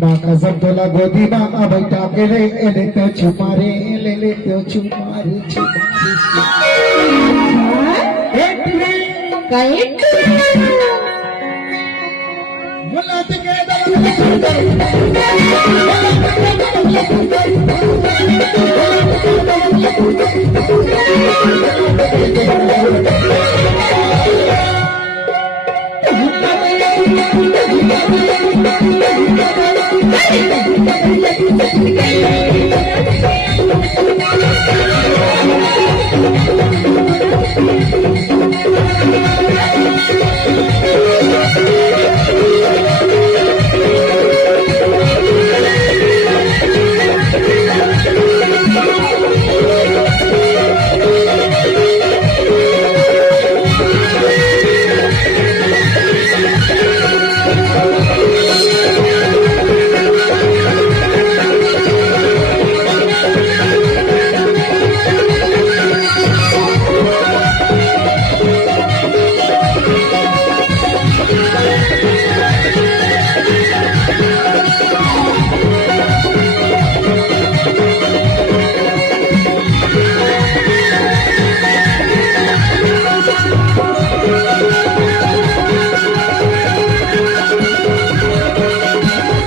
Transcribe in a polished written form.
माका जमतोला गोदी मामा बैठा के रे एले तो छुपारे ले तो छुपारे काय मुलात के